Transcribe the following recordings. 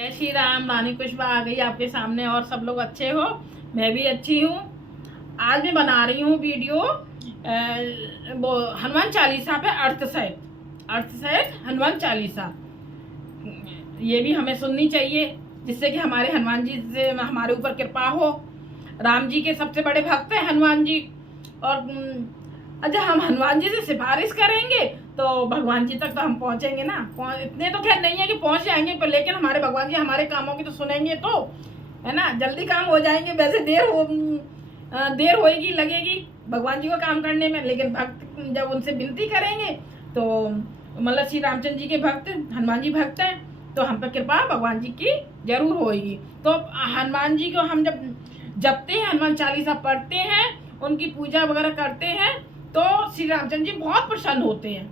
जय श्री राम। रानी कुशवा आ गई आपके सामने और सब लोग अच्छे हो, मैं भी अच्छी हूँ। आज मैं बना रही हूँ वीडियो वो हनुमान चालीसा पे अर्थ सहित हनुमान चालीसा। ये भी हमें सुननी चाहिए जिससे कि हमारे हनुमान जी से हमारे ऊपर कृपा हो। राम जी के सबसे बड़े भक्त हैं हनुमान जी। और अच्छा, हम हनुमान जी से सिफारिश करेंगे तो भगवान जी तक तो हम पहुंचेंगे ना। इतने तो खैर नहीं है कि पहुंच जाएंगे, पर लेकिन हमारे भगवान जी हमारे कामों की तो सुनेंगे तो, है ना। जल्दी काम हो जाएंगे, वैसे देर होएगी, लगेगी भगवान जी को काम करने में, लेकिन भक्त जब उनसे विनती करेंगे तो मतलब श्री रामचंद्र जी के भक्त हनुमान जी भक्त हैं तो हम पर कृपा भगवान जी की जरूर होएगी। तो हनुमान जी को हम जब जपते हैं, हनुमान चालीसा पढ़ते हैं, उनकी पूजा वगैरह करते हैं तो श्री रामचंद्र जी बहुत प्रसन्न होते हैं।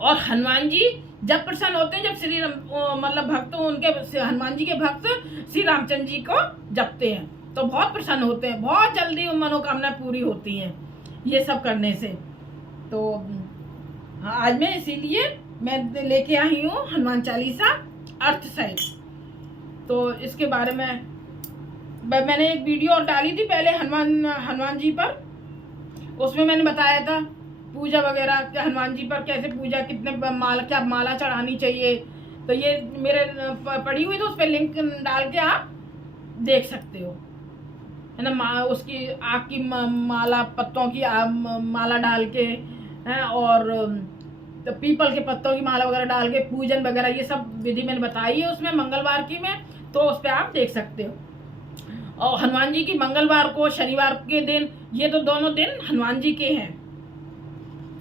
और हनुमान जी जब प्रसन्न होते हैं, जब श्री मतलब भक्त उनके हनुमान जी के भक्त श्री रामचंद्र जी को जपते हैं तो बहुत प्रसन्न होते हैं, बहुत जल्दी मनोकामना पूरी होती हैं ये सब करने से। तो आज मैं इसीलिए मैं लेके आई हूँ हनुमान चालीसा अर्थ सहित। तो इसके बारे में मैंने एक वीडियो और डाली थी पहले हनुमान जी पर। उसमें मैंने बताया था पूजा वगैरह कि हनुमान जी पर कैसे पूजा, कितने क्या माला चढ़ानी चाहिए। तो ये मेरे पड़ी हुई, तो उस पर लिंक डाल के आप देख सकते हो, है ना। उसकी आग की माला, पत्तों की माला डाल के है, और तो पीपल के पत्तों की माला वगैरह डाल के पूजन वगैरह ये सब विधि मैंने बताई है उसमें मंगलवार की में, तो उस पर आप देख सकते हो। और हनुमान जी की मंगलवार को, शनिवार के दिन, ये तो दोनों दिन हनुमान जी के हैं।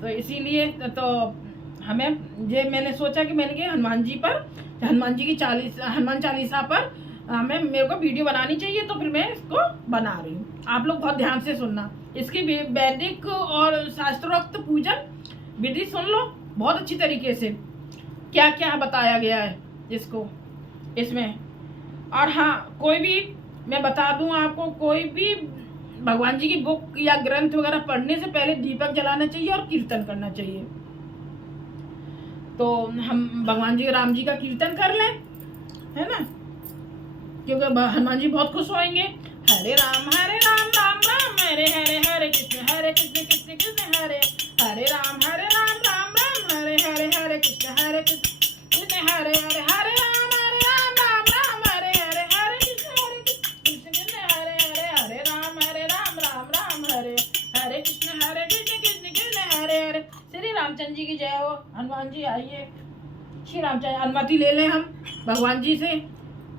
तो इसीलिए तो हमें ये मैंने सोचा कि मैंने हनुमान जी पर, हनुमान जी की हनुमान चालीसा पर मेरे को वीडियो बनानी चाहिए, तो फिर मैं इसको बना रही हूँ। आप लोग बहुत ध्यान से सुनना, इसकी वैदिक और शास्त्रोक्त पूजन विधि सुन लो बहुत अच्छी तरीके से, क्या क्या बताया गया है इसको इसमें। और हाँ, कोई भी मैं बता दूं आपको, कोई भी भगवान जी की बुक या ग्रंथ वगैरह पढ़ने से पहले दीपक जलाना चाहिए और कीर्तन करना चाहिए। तो हम भगवान जी राम जी का कीर्तन कर लें, है ना, क्योंकि हनुमान जी बहुत खुश होंगे। हरे राम राम राम हरे हरे, हरे कृष्ण कृष्ण कृष्ण हरे हरे, राम राम राम हरे हरे, हरे कृष्ण कृष्ण हरे हरे, हरे राम राम राम हरे हरे, हरे कृष्ण कृष्ण हरे हरे, हरे राम राम हरे हरे कृष्ण कृष्ण हरे हरे। श्री रामचंद्र जी की जय हो। हनुमान जी आइए, श्री रामचंद्र अनुमति ले लें हम भगवान जी से।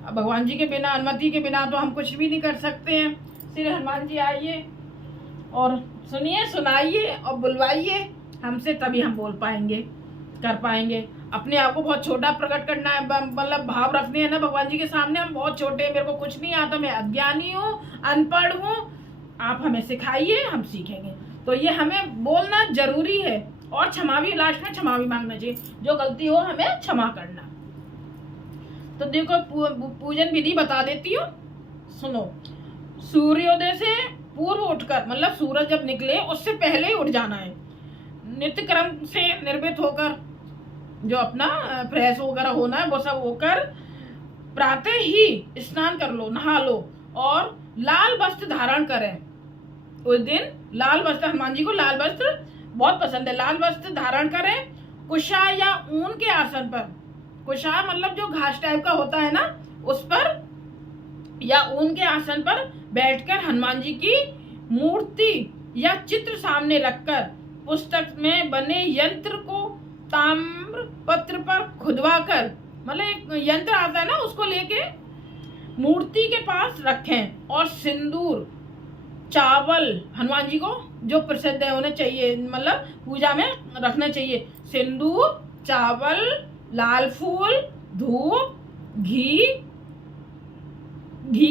भगवान जी के बिना, अनुमति के बिना तो हम कुछ भी नहीं कर सकते हैं। श्री हनुमान जी आइए और सुनिए, सुनाइए और बुलवाइए हमसे, तभी हम बोल पाएंगे, कर पाएंगे। अपने आप को बहुत छोटा प्रकट करना है, मतलब भाव रखने हैं ना भगवान जी के सामने। हम बहुत छोटे हैं, मेरे को कुछ नहीं आता, मैं अज्ञानी हूँ, अनपढ़ हूँ, आप हमें सिखाइए, हम सीखेंगे। तो ये हमें बोलना जरूरी है। और क्षमा भी, लास्ट में क्षमा भी मांगना चाहिए, जो गलती हो हमें क्षमा करना। तो देखो पूजन विधि बता देती हूँ, सुनो। सूर्योदय से पूर्व उठकर, मतलब सूरज जब निकले उससे पहले ही उठ जाना है। नित्य क्रम से निर्मित होकर, जो अपना फ्रेश वगैरह होना है वो सब होकर, प्रातः ही स्नान कर लो, नहा लो और लाल वस्त्र धारण करें। उस दिन लाल वस्त्र, हनुमान जी को लाल वस्त्र बहुत पसंद है, लाल वस्त्र धारण करें। कुशा या ऊन के आसन पर, कुशा मतलब जो घास टाइप का होता है ना, उस पर या ऊन के आसन पर बैठकर हनुमान जी की मूर्ति या चित्र सामने रखकर पुस्तक में बने यंत्र को ताम्र पत्र पर खुदवाकर, मतलब एक यंत्र आता है ना, उसको लेके मूर्ति के पास रखें। और सिंदूर, चावल, हनुमान जी को जो प्रसिद्ध है होने चाहिए, मतलब पूजा में रखना चाहिए। सिंदूर, चावल, लाल फूल, धूप, घी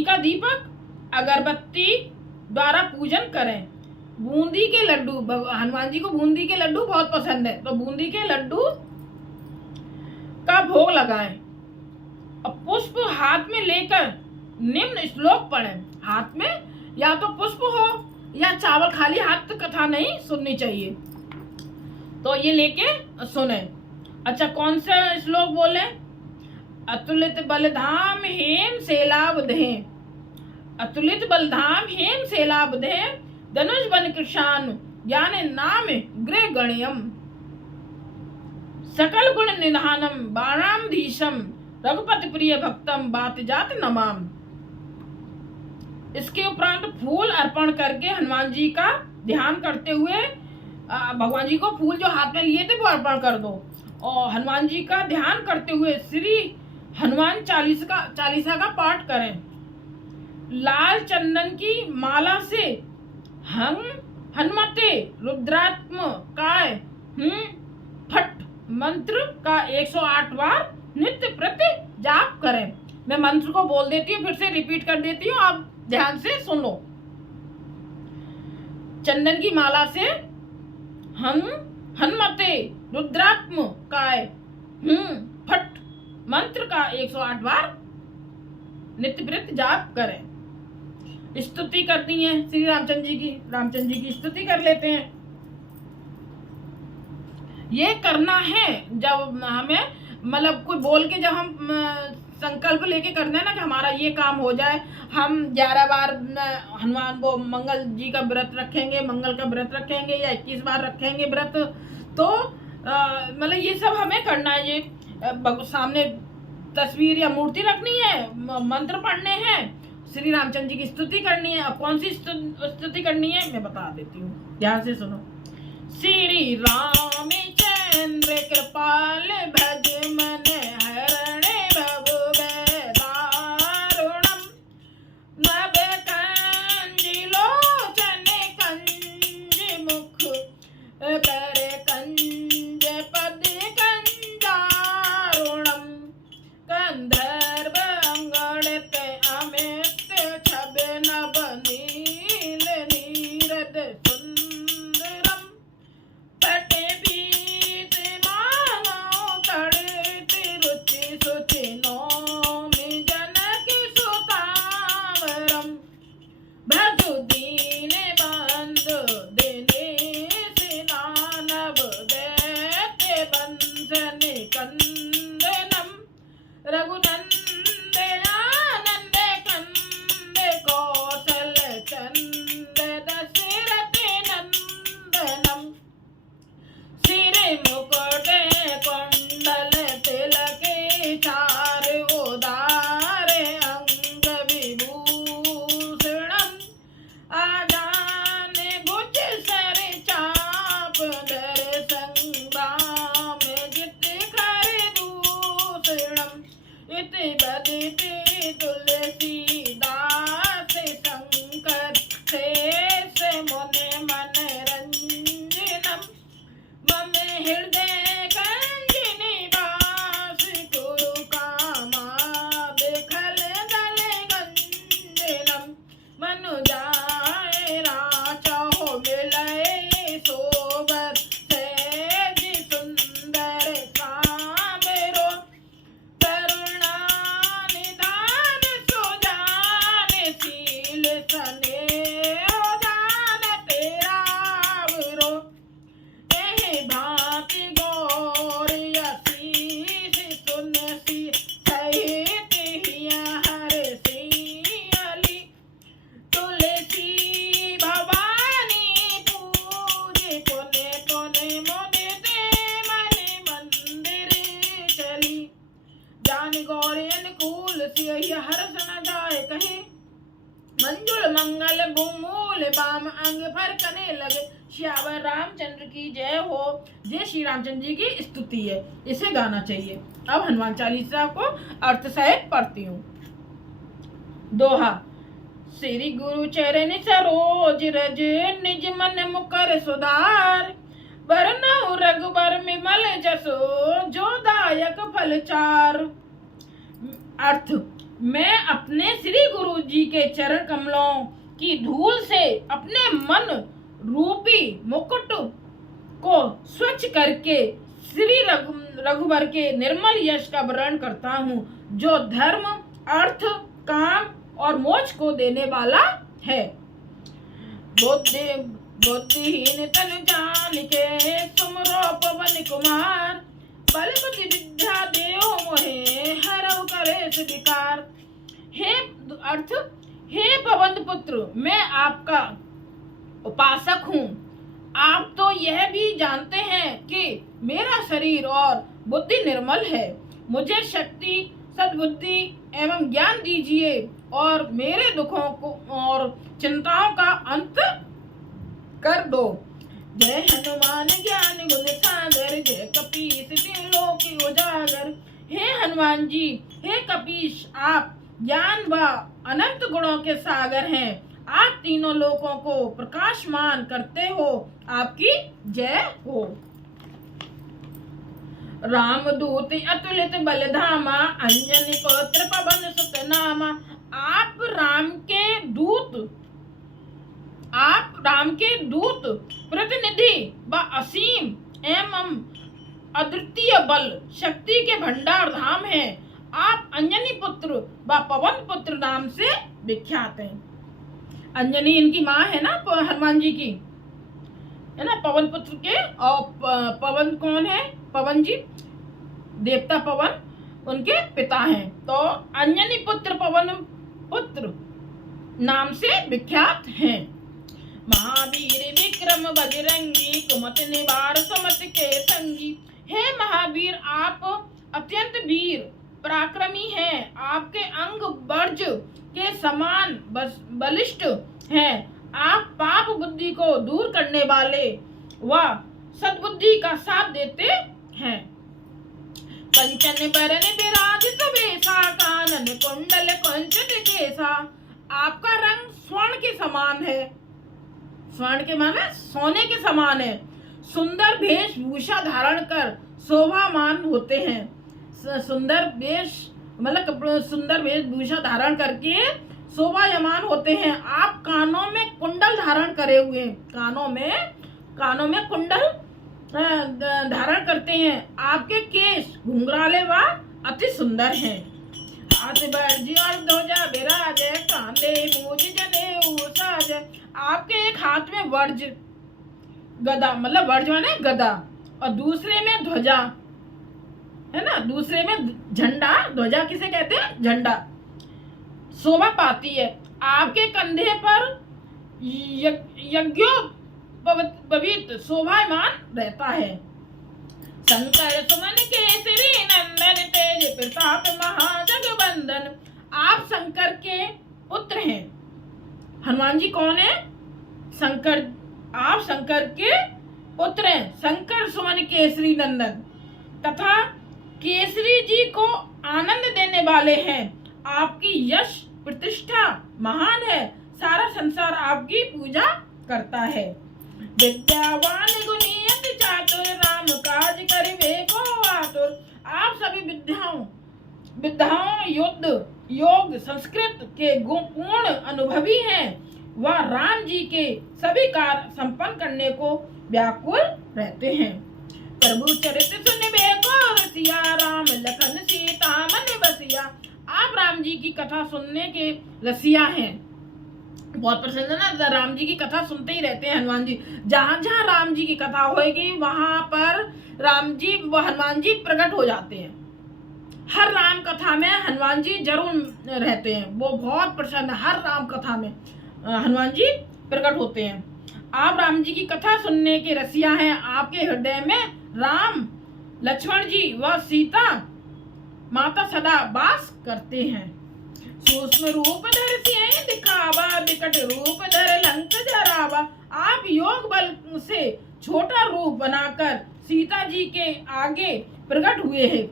का दीपक, अगरबत्ती द्वारा पूजन करें। बूंदी के लड्डू, हनुमान जी को बूंदी के लड्डू बहुत पसंद है, तो बूंदी के लड्डू का भोग लगाएं। और पुष्प हाथ में लेकर निम्न श्लोक पढ़ें। हाथ में या तो पुष्प हो या चावल, खाली हाथ कथा नहीं सुननी चाहिए, तो ये लेके सुने। अच्छा, कौन सा श्लोक बोले? अतुलित बलधाम हेम सेलावधे, अतुलित बलधाम हेम सेलावधे, धनुष बन कृशान ज्ञान नाम गृह गण्यम, सकल गुण निधानम बाणामधीशम, रघुपति प्रिय भक्तम बात जात नमाम। इसके उपरांत फूल अर्पण करके हनुमान जी का ध्यान करते हुए भगवान जी को फूल जो हाथ में लिए थे वो अर्पण कर दो, और हनुमान जी का ध्यान करते हुए श्री हनुमान चालीसा का पाठ करें। लाल चंदन की माला से हनुमते रुद्रात्म काय फट मंत्र का 108 बार नित्य प्रति जाप करें। मैं मंत्र को बोल देती हूँ, फिर से रिपीट कर देती हूँ, आप ध्यान से सुनो। चंदन की माला से हनुमते रुद्रात्म काय फट मंत्र का 108 बार नित्य प्रति जाप करें। स्तुति करनी है श्री रामचंद्र जी की स्तुति कर लेते हैं। ये करना है जब हमें मतलब कोई बोल के, जब हम संकल्प लेके करना है ना कि हमारा ये काम हो जाए, हम 11 बार हनुमान वो मंगल जी का व्रत रखेंगे, मंगल का व्रत रखेंगे या 21 बार रखेंगे व्रत, तो मतलब ये सब हमें करना है। ये सामने तस्वीर या मूर्ति रखनी है, मंत्र पढ़ने हैं, श्री रामचंद्र जी की स्तुति करनी है। अब कौन सी स्तुति करनी है मैं बता देती हूँ, ध्यान से सुनो। श्री रामचंद्र कृपाल भज मन हरण भव दारुणम, नभ कंज लोचन कंज मुख कर कंज पद कंजारुणम, कंधर्व अंगड़त अमित छब नभ नील नीरद सुंदरम, पटे बीत मानो तड़ित रुचि सुचि नौमि जनक सुतावरम, भजु दीन बंधु दिनेश दानव दैत्य बंधन कंदनम, रघुनंद आनंद कंद कौशल चंद दशरथ नंदनम, सिर मुकुट कुंडल तिलक चार उदार अंग विभूषणम, आजान भुज सर चाप धर संग्राम जित कर दूषणम, इति बदिति तुलसीदास शंकर शेष मुनि मन रंजनम, मम हृदय कंज निवास कुरु कामा बिखल दल गंजनम, मनु जाय राचहो मिलय सोबर सहज सुंदर कामरो, करुणा निदान सुजान शील स्नेह जान तेरा विरो, यही भांति गौर आशीष सुनसी सहित हिया हर सियली, तुलसी भवानी पूज कोने कोने मोने दे मन मंदिर चली, जान गौर अनुकूल सिय हर्ष न जाए कहीं, मंजुल मंगल भूमूल बाम अंग फरकने लगे। श्यावर रामचंद्र की जय हो। ये श्री रामचंद्र जी की स्तुति है, इसे गाना चाहिए। अब हनुमान चालीसा को अर्थ सहित पढ़ती हूँ। दोहा। श्री गुरु चरण सरोज रज निज मन मुकर सुधार, बरनऊ रघुबर विमल जसो जो दायक फल चार। अर्थ। मैं अपने श्री गुरु जी के चरण कमलों की धूल से अपने मन रूपी मुकुट को स्वच्छ करके श्री रघुबर के निर्मल यश का वर्णन करता हूँ, जो धर्म अर्थ काम और मोक्ष को देने वाला है। बुद्धिहीन तन जान के सुमरो पवन कुमार, बल बुद्धि विद्या देओ मोहे हरऊ नरेश विकार। हे अर्थ, हे पवन पुत्र, मैं आपका उपासक हूँ। आप तो यह भी जानते हैं कि मेरा शरीर और बुद्धि निर्मल है। मुझे शक्ति, सद्बुद्धि एवं ज्ञान दीजिए और मेरे दुखों को और चिंताओं का अंत कर दो। जय हनुमान ज्ञान गुण सागर, जय कपीस तिहुँ लोक उजागर। हे हनुमान जी, हे कपीश, आप ज्ञान व अनंत गुणों के सागर हैं। आप तीनों लोकों को प्रकाशमान करते हो। आपकी जय हो। रामदूत अतुलित बलधामा, अंजनी पुत्र पवन सुत नामा। आप राम के दूत प्रतिनिधि व असीम एवं अद्वितीय बल शक्ति के भंडार धाम हैं। आप अंजनी पुत्र व पवन पुत्र नाम से विख्यात हैं। अंजनी इनकी माँ है ना हनुमान जी की, है ना, पवन पुत्र के। और पवन कौन है? पवन जी, देवता पवन उनके पिता हैं। तो अंजनी पुत्र पवन पुत्र नाम से विख्यात हैं। महावीर विक्रम बजरंगी, कुमति निवार सुमत के संगी। हे महावीर, आप अत्यंत वीर पराक्रमी हैं। आपके अंग वर्ज के समान बलिष्ठ हैं। आप पाप बुद्धि को दूर करने वाले व सद्बुद्धि का साथ देते हैं। कंचन बरन विराजित वेशा, कानन कुंडल कंचन केसा। आपका रंग स्वर्ण के समान है। स्वर्ण के माने सोने के समान है। सुंदर वेशभूषा धारण कर शोभामान होते हैं। सुंदर वेशभूषा धारण करके शोभायमान होते हैं। आप कानों में कुंडल धारण करे हुए, कानों में कुंडल धारण करते हैं। आपके केश घुंघराले व अति सुंदर हैं। हाथ बर्जी और ध्वजा विराजे, कांधे मूज जनेऊ साज। आपके एक हाथ में वर्ज, गदा मतलब वर्ज माने गदा, और दूसरे में ध्वजा, है ना, दूसरे में झंडा। ध्वजा किसे कहते हैं? झंडा। शोभा पाती है। आपके कंधे पर यज्ञोपवीत शोभायमान रहता है। शंकर सुमन केसरी नंदन, तेज प्रताप महाजगबंदन। आप शंकर के पुत्र हैं। हनुमान जी कौन है? शंकर। आप शंकर के पुत्र हैं। शंकर सुमन केसरी नंदन तथा केसरी जी को आनंद देने वाले हैं। आपकी यश प्रतिष्ठा महान है। सारा संसार आपकी पूजा करता है। विद्यावान गुणी अति चातुर, राम काज करिबे को आतुर। आप सभी विद्याओं युद्ध योग संस्कृत के पूर्ण अनुभवी हैं। वह राम जी के सभी कार्य संपन्न करने को व्याकुल रहते हैं। प्रभु चरित सुनिबे को रसिया, राम लखन सीता मन बसिया। आप राम जी की कथा सुनने के रसिया हैं। बहुत प्रसन्न है ना, राम जी की कथा सुनते ही रहते हैं हनुमान जी। जहाँ जहाँ राम जी की कथा होगी वहां पर राम जी व हनुमान जी प्रकट हो जाते हैं। हर राम कथा में हनुमान जी जरूर रहते हैं। वो बहुत प्रसन्न, हर राम कथा में हनुमान जी प्रकट होते हैं। आप राम जी की कथा सुनने के रसिया हैं। आपके हृदय में राम, लक्ष्मण जी व सीता माता सदा वास करते हैं। सूक्ष्म रूप धर सियहि दिखावा, विकट रूप धर लंक जरावा। आप योग बल से छोटा रूप बनाकर सीता जी के आगे प्रकट हुए हैं।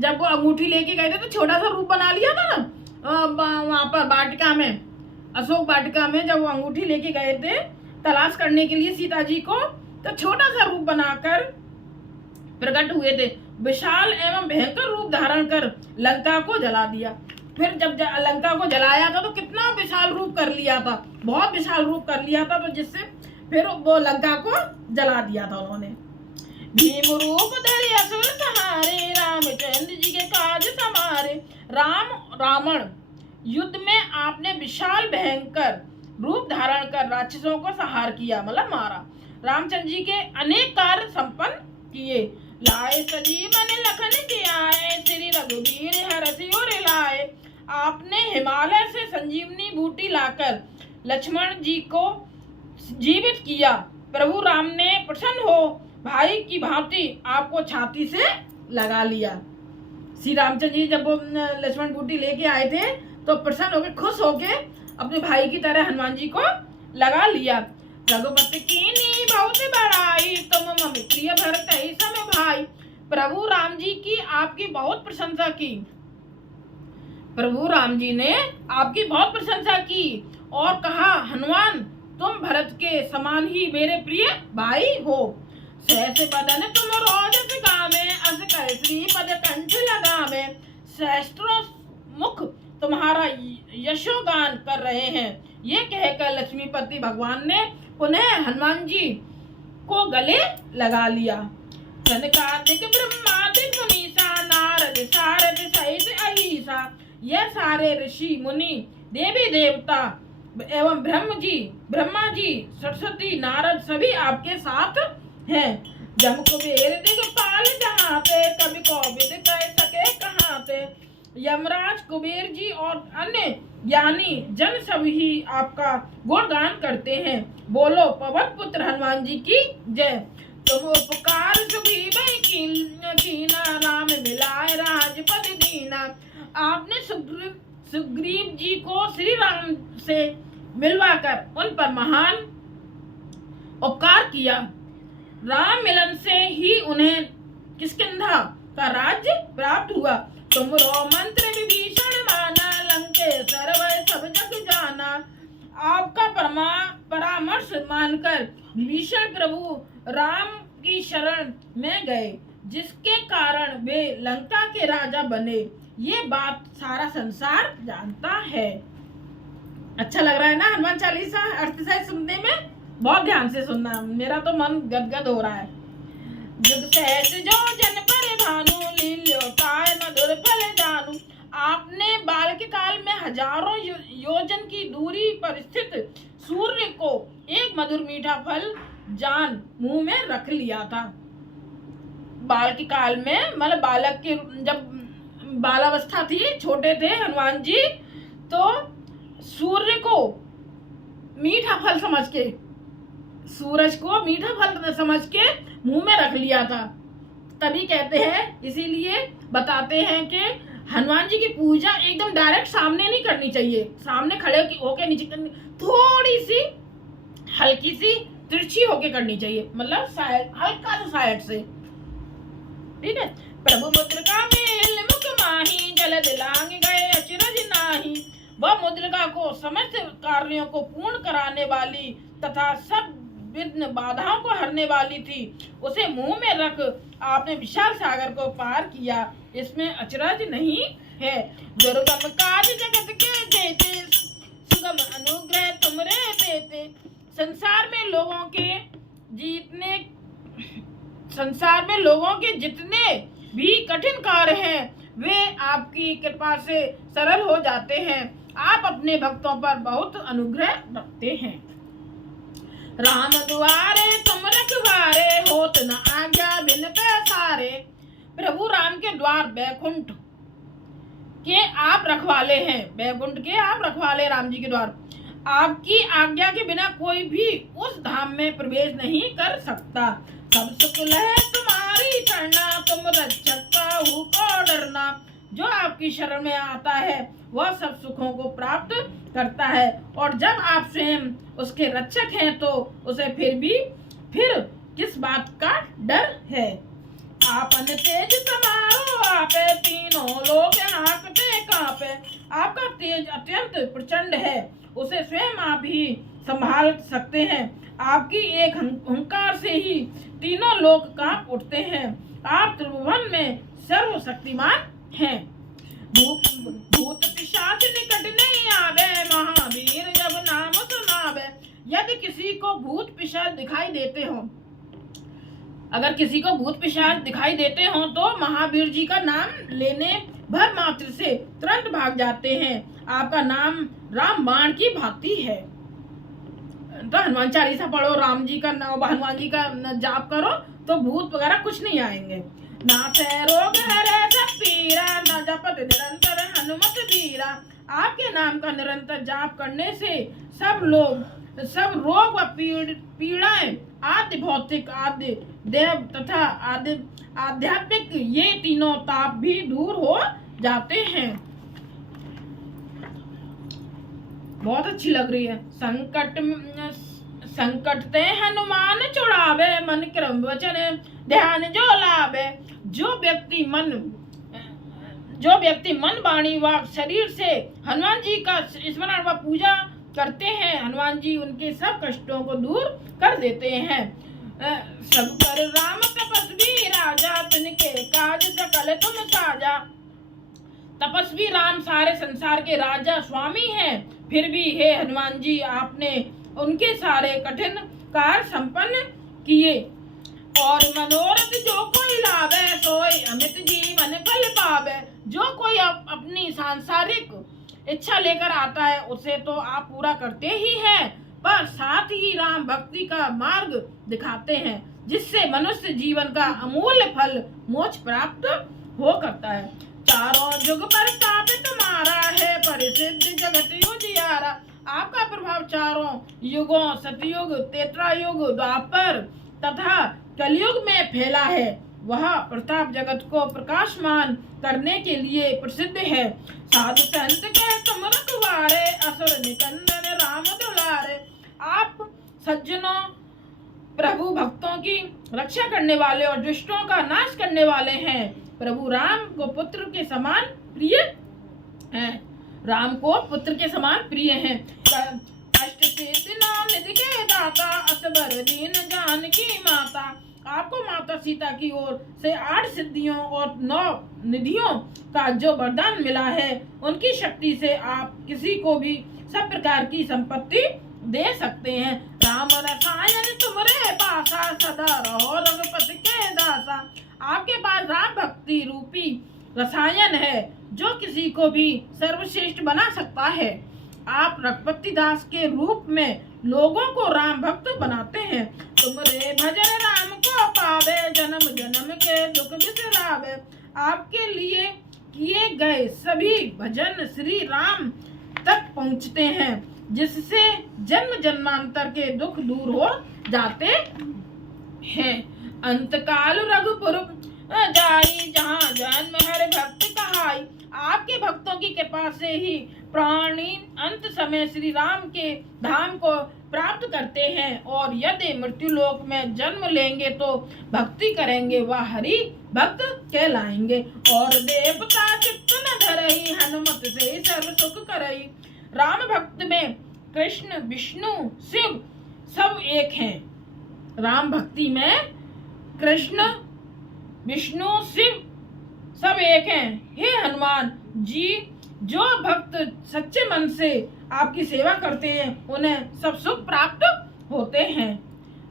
जब वो अंगूठी लेके गए थे तो छोटा सा रूप बना लिया था ना, वहां पर वाटिका में, अशोक वाटिका में जब वो अंगूठी लेके गए थे तलाश करने के लिए सीता जी को, तो छोटा सा रूप बनाकर प्रकट हुए थे। विशाल एवं भयंकर रूप धारण कर लंका को जला दिया। फिर जब लंका को जलाया था तो कितना विशाल रूप कर लिया था, बहुत विशाल रूप कर लिया था, तो जिससे फिर वो लंका को जला दिया था उन्होंने। भीम रूप धरे असुर सहारे, रामचंद्र जी के काज समारे। रावण युद्ध में आपने विशाल भयंकर रूप धारण कर राक्षसों को संहार किया, मतलब मारा। रामचंद्र जी के अनेक कार्य संपन्न किए। लाए सजीवन लखन के आए, श्री रघुवीर हरषि उर लाए। आपने हिमालय से संजीवनी बूटी लाकर लक्ष्मण जी को जीवित किया। प्रभु राम ने प्रसन्न हो भाई की भांति आपको छाती से लगा लिया। श्री रामचंद्र जी जब लक्ष्मण बूटी लेके आए थे तो प्रसन्न होके खुश होके अपने भाई की तरह हनुमान जी को लगा लिया। रघुपति कीनी बहुत बड़ाई, तुम मम प्रिय भरत ही सम भाई। प्रभु राम जी की आपकी बहुत प्रशंसा की। प्रभु राम जी ने आपकी बहुत प्रशंसा की और कहा, हनुमान तुम भरत के समान ही मेरे प्रिय भाई हो। सहस बदन तुम रोजस गावे, अस कह श्री पद कंठ लगावे। सहस्त्रों मुख तुम्हारा यशोगान कर रहे हैं। ये कहकर लक्ष्मीपति भगवान ने पुनः हनुमान जी को गले लगा लिया। सनकादिक ब्रह्मादिक मुनीसा, नारद सारद सहित अहिसा। यह सारे ऋषि मुनि देवी देवता एवं ब्रह्मा जी सरस्वती नारद सभी आपके साथ हैं। जम कुबेर दिगपाल जहाँ पे, कभी कोविद कह सके कहाँ पे। यमराज कुबेर जी और अन्य ज्ञानी जन सभी आपका गुणगान करते हैं। बोलो पवन पुत्र हनुमान जी की जय। तुम उपकार सुग्रीव कीना, राम मिलाए राजपद दीना। आपने सुग्रीव जी को श्री राम से मिलवाकर उन पर महान उपकार किया। राम मिलन से ही उन्हें किष्किंधा का राज्य प्राप्त हुआ। तुमरो मंत्र विभीषण माना, लंकेश्वर वै सब जग जाना। आपका परामर्श मानकर विभीषण प्रभु राम की शरण में गए, जिसके कारण वे लंका के राजा बने। ये बात सारा संसार जानता है। अच्छा लग रहा है ना हनुमान चालीसा अर्थ सहित सुनने में? बहुत ध्यान से सुनना, मेरा तो मन गदगद हो रहा है। जुग सहज जो जन पर भानु, लील्योताय मधुर फल जानू। आपने बाल के काल में हजारों योजन की दूरी पर स्थित सूर्य को एक मधुर मीठा फल जान मुंह में रख लिया था। बाल के काल में मतलब बालक के जब बालावस्था थी, छोटे थे हनुमान जी, तो सूर्य को मीठा फल समझ के, सूरज को मीठा फल समझ के मुंह में रख लिया था। तभी कहते हैं, इसीलिए बताते हैं कि हनुमान जी की पूजा एकदम डायरेक्ट सामने नहीं करनी चाहिए। सामने खड़े होके नीचे करनी, थोड़ी सी हल्की सी तिरछी होके करनी चाहिए, मतलब साइड, हल्का सा साइड से, ठीक है। प्रभु मुद्रिका मेल मुख माही, जल दिलांग गए अचरज नाही। वह मुद्रिका को समस्त कार्यों को पूर्ण कराने वाली तथा सब विघ्न बाधाओं को हरने वाली थी। उसे मुंह में रख आपने विशाल सागर को पार किया, इसमें अचरज नहीं है। दुर्गम काज जगत के देते, सुगम अनुग्रह तुमरे देते। संसार में लोगों के जितने भी कठिन कार्य हैं, वे आपकी कृपा से सरल हो जाते हैं। आप अपने भक्तों पर बहुत अनुग्रह रखते हैं। राम दुआरे तुम रखवारे, होत न आज्ञा बिन पैसारे। प्रभु राम के द्वार बैकुंठ के आप रखवाले हैं, बैकुंठ के आप रखवाले राम जी के द्वार। आपकी आज्ञा के बिना कोई भी उस धाम में प्रवेश नहीं कर सकता। सब सुख लहे तुम्हारी शरणा, तुम रक्षक काहू को डरना। जो आपकी शरण में आता है वह सब सुखों को प्राप्त करता है, और जब आप स्वयं उसके रक्षक हैं तो उसे फिर किस बात का डर है। आपन तेज समारो आपे, तीनों लोग हाँकते कांपे। आपका तेज अत्यंत प्रचंड है, उसे स्वयं आप ही संभाल सकते हैं। आपकी एक हुंकार से ही तीनों लोग कांप उठते हैं। आप त्रिभुवन में सर्वशक्तिमान हैं। भूत पिशाच निकट नहीं आवे, महावीर जब नाम सुनावे। यदि किसी को भूत पिशाच दिखाई देते हो, अगर किसी को भूत पिशाच दिखाई देते हो तो महावीर जी का नाम लेने भर मात्र से तुरंत भाग जाते हैं। आपका नाम राम बाण की भांति है। तो हनुमान चालीसा पढ़ो, राम जी का नाम, हनुमान जी का जाप करो तो भूत वगैरह कुछ नहीं आएंगे। ना से रोग हरे सब पीरा, ना जपत निरंतर हनुमत वीरा। आपके नाम का निरंतर जाप करने से सब रोग व पीड़ाएं, आदि भौतिक, आदि देव तथा आदि आध्यात्मिक, ये तीनों ताप भी दूर हो जाते हैं। बहुत अच्छी लग रही है। संकट ते हनुमान छुड़ावे, मन क्रम वचन ध्यान जो लावे। जो व्यक्ति मन वाणी व शरीर से हनुमान जी का स्मरण व पूजा करते हैं, हनुमान जी उनके सब कष्टों को दूर कर देते हैं। सब पर राम तपस्वी राजा, तिनके काज सकल तुम साजा। तपस्वी राम सारे संसार के राजा स्वामी हैं, फिर भी हे हनुमान जी आपने उनके सारे कठिन कार्य संपन्न किए। और मनोरथ जो कोई लावे, सोई अमित जीवन फल पावे। जो कोई अपनी सांसारिक इच्छा लेकर आता है उसे तो आप पूरा करते ही हैं, पर साथ ही राम भक्ति का मार्ग दिखाते हैं, जिससे मनुष्य जीवन का अमूल्य फल मोक्ष प्राप्त हो करता है। चारों जुग प्रताप तुम्हारा है, परिसिद्ध जगत उजियारा। आपका प्रभाव चारों युगों, सतयुग, त्रेतायुग, द्वापर तथा कलयुग में फैला है। वह प्रताप जगत को प्रकाशमान करने के लिए प्रसिद्ध है। साधु संत के तुम रखवारे, असुर निकंदन राम दुलारे। आप सज्जनों, प्रभु भक्तों की रक्षा करने वाले और दुष्टों का नाश करने वाले हैं। प्रभु राम को पुत्र के समान प्रिय हैं। राम को पुत्र के समान प्रिय हैं। अष्ट सिद्धि नौ निधि के दाता, असबर दीन जानकी माता। आपको माता सीता की ओर से 8 सिद्धियों और 9 निधियों का जो वरदान मिला है, उनकी शक्ति से आप किसी को भी सब प्रकार की संपत्ति दे सकते हैं। राम रसायन तुमरे पासा, सदा रहो रघुपति के दासा। आपके पास राम भक्ति रूपी रसायन है, जो किसी को भी सर्वश्रेष्ठ बना सकता है। आप रघुपति दास के रूप में लोगों को राम भक्त बनाते हैं। तुमरे भजन राम को पावे, जन्म जन्म के दुख बिसरावे। आपके लिए किए गए सभी भजन श्री राम तक पहुंचते हैं, जिससे जन्म जन्मांतर के दुख दूर हो जाते हैं। अंतकाल रघुपुर जाई, जहाँ जन्म हर भक्त कहाई। आपके भक्तों की कृपा से ही प्राणी अंत समय श्री राम के धाम को प्राप्त करते हैं, और यदि मृत्यु लोक में जन्म लेंगे तो भक्ति करेंगे, वह हरि भक्त कहलाएंगे। और देवता चित्त न धरई, हनुमत से सर्व सुख करई। राम भक्त में कृष्ण विष्णु शिव सब एक हैं। राम भक्ति में कृष्ण विष्णु शिव सब एक हैं। हे हनुमान जी, जो भक्त सच्चे मन से आपकी सेवा करते हैं, उन्हें सब सुख प्राप्त होते हैं।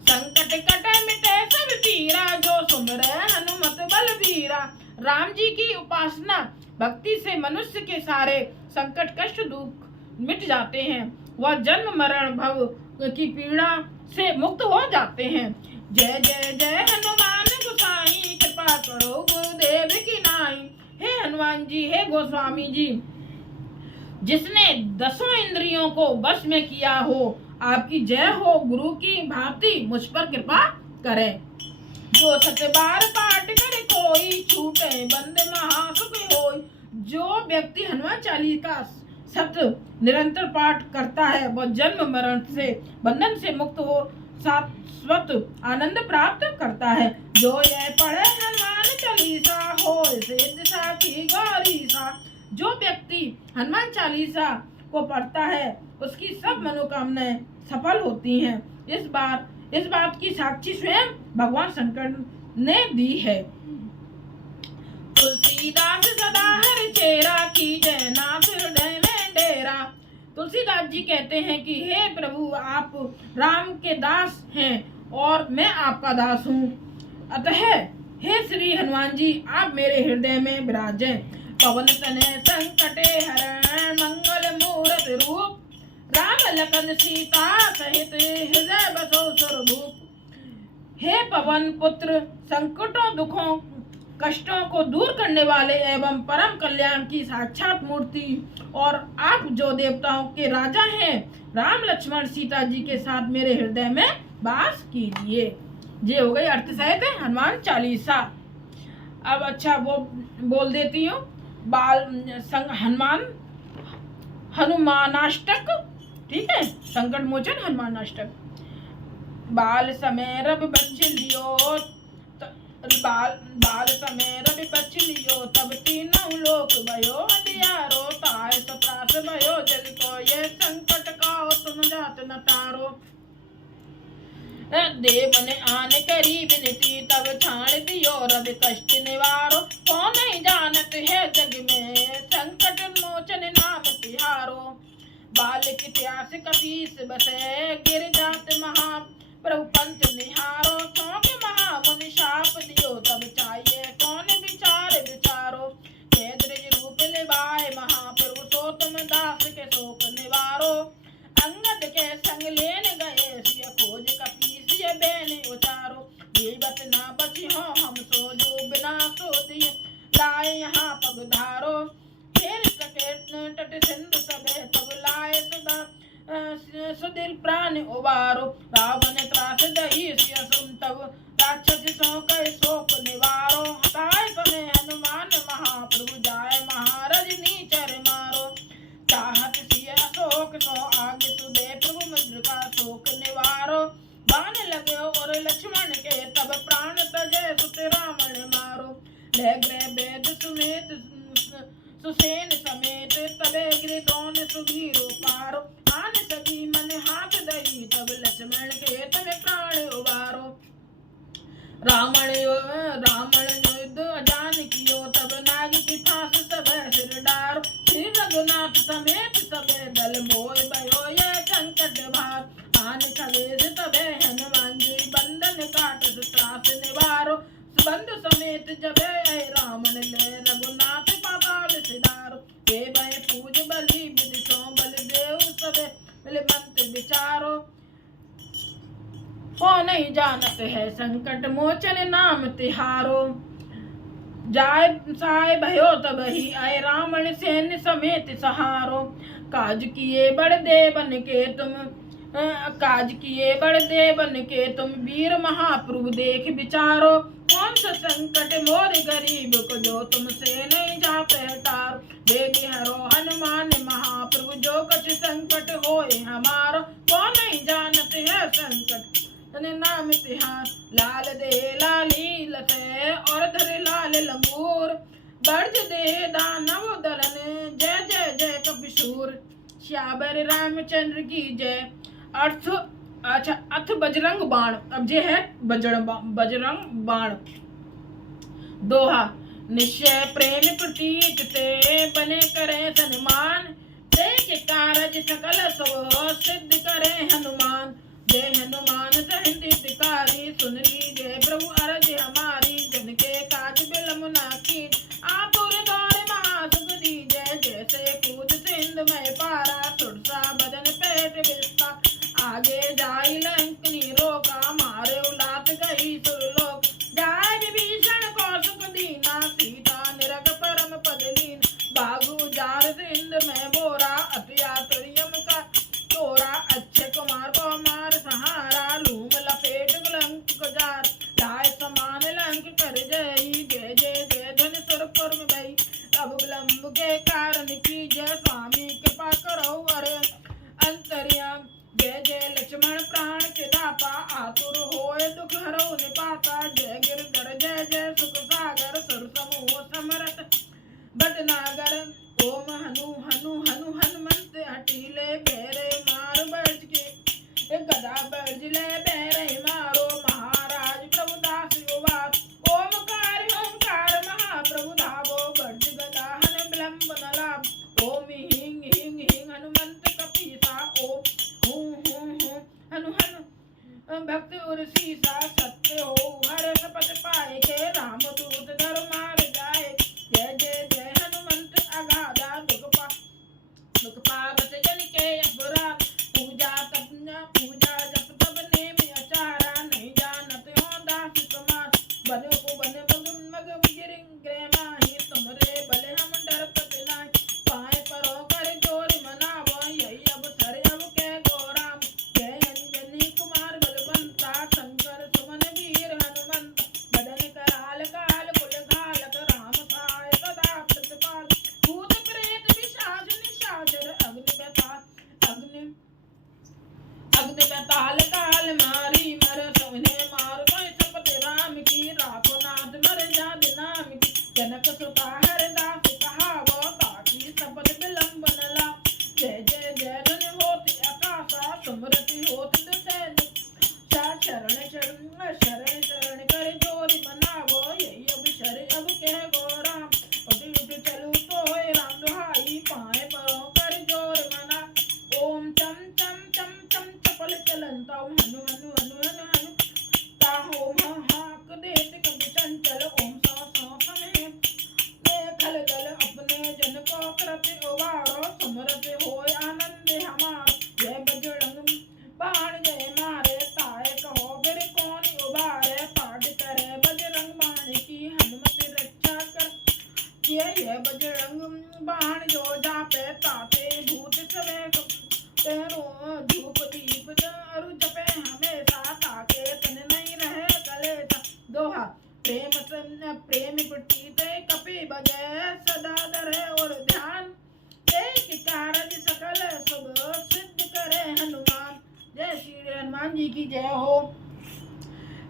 संकट कटे मिटे सब पीरा, जो सुमरे हनुमत बलबीरा। राम जी की उपासना भक्ति से मनुष्य के सारे संकट कष्ट दुख मिट जाते हैं। वह जन्म मरण भव की पीड़ा से मुक्त हो जाते हैं। जय जय जय हनुमान गोसाई, कृपा करो गुरुदेव की नाई। हे हनुमान जी, हे गोस्वामी जी, जिसने 10 इंद्रियों को वश में किया हो, आपकी जय हो। गुरु की भांति मुझ पर कृपा करे। जो 7 बार पाठ करे कोई, छूटे बंद महासुख होई। जो व्यक्ति हनुमान चालीसा का 7 निरंतर पाठ करता है, वह जन्म मरण से बंधन से मुक्त हो शाश्वत आनंद प्राप्त करता है। जो यह पढ़े हनुमान चालीसा, हो सिद्ध साखी गौरीसा। जो व्यक्ति हनुमान चालीसा को पढ़ता है, उसकी सब मनोकामनाएं सफल होती हैं। इस बात की साक्षी स्वयं भगवान शंकर ने दी है। तुलसीदास सदा हर चेरा, की जय नाथ हृदय में डेरा। तुलसीदास जी कहते हैं कि हे प्रभु, आप राम के दास हैं और मैं आपका दास हूँ। अतः हे श्री हनुमान जी, आप मेरे हृदय में विराजें। पवन तनय संकटे हरण, मंगल मूरत रूप। राम लखन सीता सहित हृदय बसो सुरभूप। हे पवन पुत्र, संकटों दुखों कष्टों को दूर करने वाले एवं परम कल्याण की साक्षात मूर्ति और आप जो देवताओं के राजा हैं, राम लक्ष्मण सीता जी के साथ मेरे हृदय में वास कीजिए। ये हो गई अर्थ सहित हनुमान चालीसा। अब अच्छा वो बोल देती हूँ बाल हनुमानाष्टक। ठीक है, संकट मोचन हनुमानाष्टक। बाल समय रवि बच्च लियो बाल समय रवि बच्च लियो, तब तीनों लोक भयो अंधियारो, ताय सत्रास भयो जल को ये संकट काओ, तुम जात न तारो। देव ने आन करी विनती, तब छाण दियो रवि कष्ट निवारो, कौन नहीं जानत है जग में संकट मोचन नाम तिहारो। बालक प्यास कपीस बसे, गिर जात महा प्रभु पंथ निहारो, सौंप महामुनि शाप दियो, तब चाहिए कौन विचार विचारो। दृज रूप लिबाए महाप्रभु, सो तुम दास के शोक निवारो। अंगद के संग लेन गए सिय खोज कपीस ये बेन उचारो, जीवत ना बची हो हम सो जो बिना सो दिए लाए यहाँ पग धारो। फिर सके तट सिंधु सबे, तब लाए सदा सुदिल प्राण उबारो। रावण त्रास दही सिय सुन, तब राक्षस सो कई शोक निवारो। हताय समय हनुमान महाप्रभु, जाय महाराज नीचर मारो। चाहत सिय अशोक सो आगे, सुदे प्रभु मुद्र का शोक निवारो। बाण लगे और लक्ष्मण के, तब प्राण तजे सुत रावण मारो। ले गृह वेद सुमेत सुसेन समेत, तबे गिरदौन सुबीरो पारो। आन सभी मन हाथ दही, तब लक्ष्मण के तब प्राण उबारो। रावण युद्ध अजान कियो, तब नाग की फांस सब सिर डारो। श्री रघुनाथ समेत सबे दल, मोय भयो ये संकट भार। आन खगेश तबे हनुमान जी, बंधन काट त्रास निवारो। बंधु समेत जबे रावण ले, रघुनाथ पाताल सिधारो। हे भय पूज बलि विदिशो, बलदेव सबे बलवंत विचारो। को नहीं जानत है संकट मोचन नाम तिहारो। जाय साय भयो तब ही आए, रावण सैन्य समेत सहारो। काज किए बड़ देवन के तुम वीर महाप्रभु देख विचारो। कौन सा संकट मोर गरीब को, जो तुमसे नहीं जा पहटार। बेगी हरो हनुमान महाप्रभु, जो कछ संकट होए हमारो। कौन नहीं जानत है संकट नाम तिहार। लाल दे लाली लते, और धरे लाल लंगूर। बर्ज दे दानव दलन, जय जय जय कपिशूर। श्यावर रामचंद्र की जय। अर्थ अच्छा अथ बजरंग बाण। अब ये है बजरंग बाण। दोहा। निश्चय प्रेम प्रतीक ते, बने करे हनुमान। तेज कारज सकल सब, सिद्ध करे हनुमान। जय हनुमान सहित हितकारी, सुन लीजिए प्रभु अरज हमारी। जन के काज बिलम ना कीन, आतुर दौड़ महासुख दीजय। जैसे कूद सिंधु में पारा, सुरसा बदन पेट विस्तार। आगे जाई लंकनी रोका, मारे उलात गई सुरलोक। जाय विभीषण कौशक दीना, सीता निरग परम पद लीन। बागु जार सिंध में बोरा, अति आतुर्यम का तोरा। अच्छे कुमार को मार सहारा, लूम लपेट लंक को जार। लाए समान लंक कर जई, जय जय जय धन सुरपुर में भई। अब विलंब के कारण की जय, स्वामी कृपा करो अरे अंतर्याम। जय जय लक्ष्मण प्राण के दाता, आतुर होए दुख हरो निपाता। जय गिरधर जय जय सुख सागर, सुर समूह समरथ भटनागर। ओम हनु हनु हनु हनुमंत हटीले, बेरे मार बर्ज के गदा बर्ज ले बेरे मारो। महाराज प्रभु दास युवास, ओमकार महाप्रभु धावो। बर्ज गदा हन विलंब न लाभ। ओम हिंग हिंग हिंग हनुमंत कपीसा। ओम हूं हूं हूं हनु हनु भक्त उर्सीसा। सत्य हो हर जय जय जय धन होती आकाशा सुमरति होत दिशा शरण शरण शरण शरण कर जोरी मनावो यही अब शर अब कह गो राम उठ उठ चलू तो होए राम दुहाई पाए परो कर जोर मना ओम चम चम चम चम चपल चलंता हनु हनु हनु हनु हनु ताहो हाक देत कभी चंचल ओम सा सा समय खल दल अपने जन को करते उबारो समरत होय आनंद हमार जय बजरंग बाण जय मारे ताए कहो फिर कौन उबारे पाठ करे बजरंग बाण की हनुमत रक्षा कर ये बजरंग बाण जो जापे ताते भूत सवे तेरो धूप दीप दारु जपे हमेशा ताके तन नहीं रहे कलेसा दोहा प्रेम प्रतीत कपि बजय सदा धरे और ध्यान एक कारज सकल सब सिद्ध करे हनुमान। जय श्री हनुमान जी की जय हो।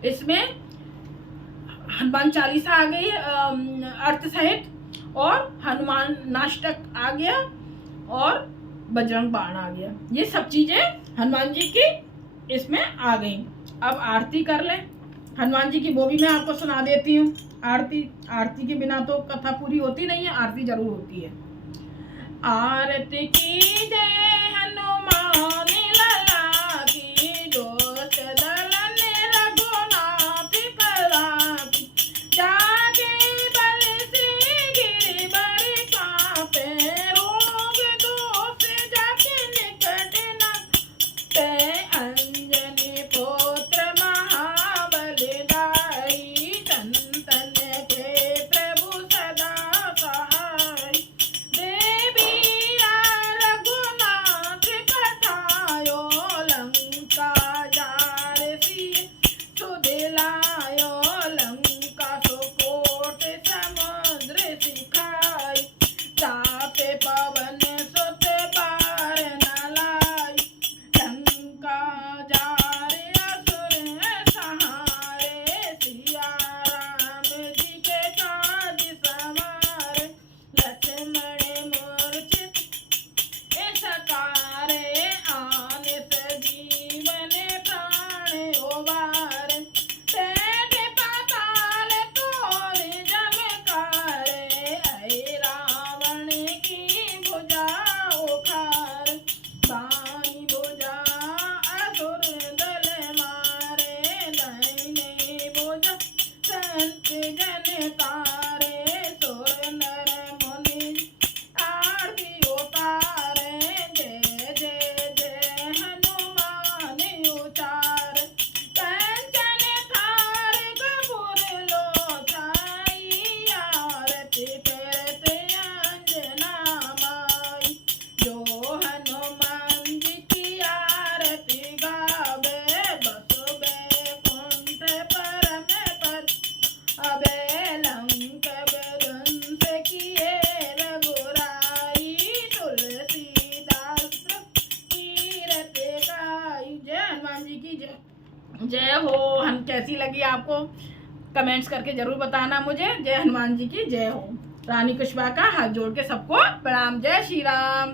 इसमें हनुमान चालीसा आ गई अर्थ सहित और हनुमान नाष्टक आ गया और बजरंग बाण आ गया। ये सब चीजें हनुमान जी की इसमें आ गई। अब आरती कर लें हनुमान जी की, वो भी मैं आपको सुना देती हूँ। आरती के बिना तो कथा पूरी होती नहीं है, आरती जरूर होती है। आरती की जय हनुमान लला की दोस्त दलन रघुनाथ कला की जाके बल श्री गिरि बरि कापे रोग दोष जाके निकट न ते अंजनी पुत्र महाबलदाई संतन के प्रभु सदा सहाय देवी रघुनाथ कथायो लंका जारसी सुदिलायो लंका सुकोट समुद्र सिखाई चापे पवन सुत पार न लाई लंका जारे असुर सहारे सिया राम जी के काज सवारे लक्ष्मण मूर्छित सकारे आने सजीवन प्राण उबारे पेट पाताल तोड़ जमकारे ऐ रावण की भुजा उखार बाई भुजा असुर दल मारे दाहिनी भुजा संत जन तारे सुर नर मुनि आरती उतारे जय जय जय हनुमान उचार कंचन थार कपूर लोचाई आरती करते अंजना माई जो हनुमान जी की आरती गावे बस बैकुंठ परम पद अबे लंक बदंस किए रघुराई तुलसीदास कीरत गाई। जय हनुमान जी की जय हो। हम कैसी लगी आपको कमेंट्स करके जरूर बताना मुझे। जय हनुमान जी की जय हो। रानी कुशवाहा का हाथ जोड़ के सबको प्रणाम। जय श्री राम।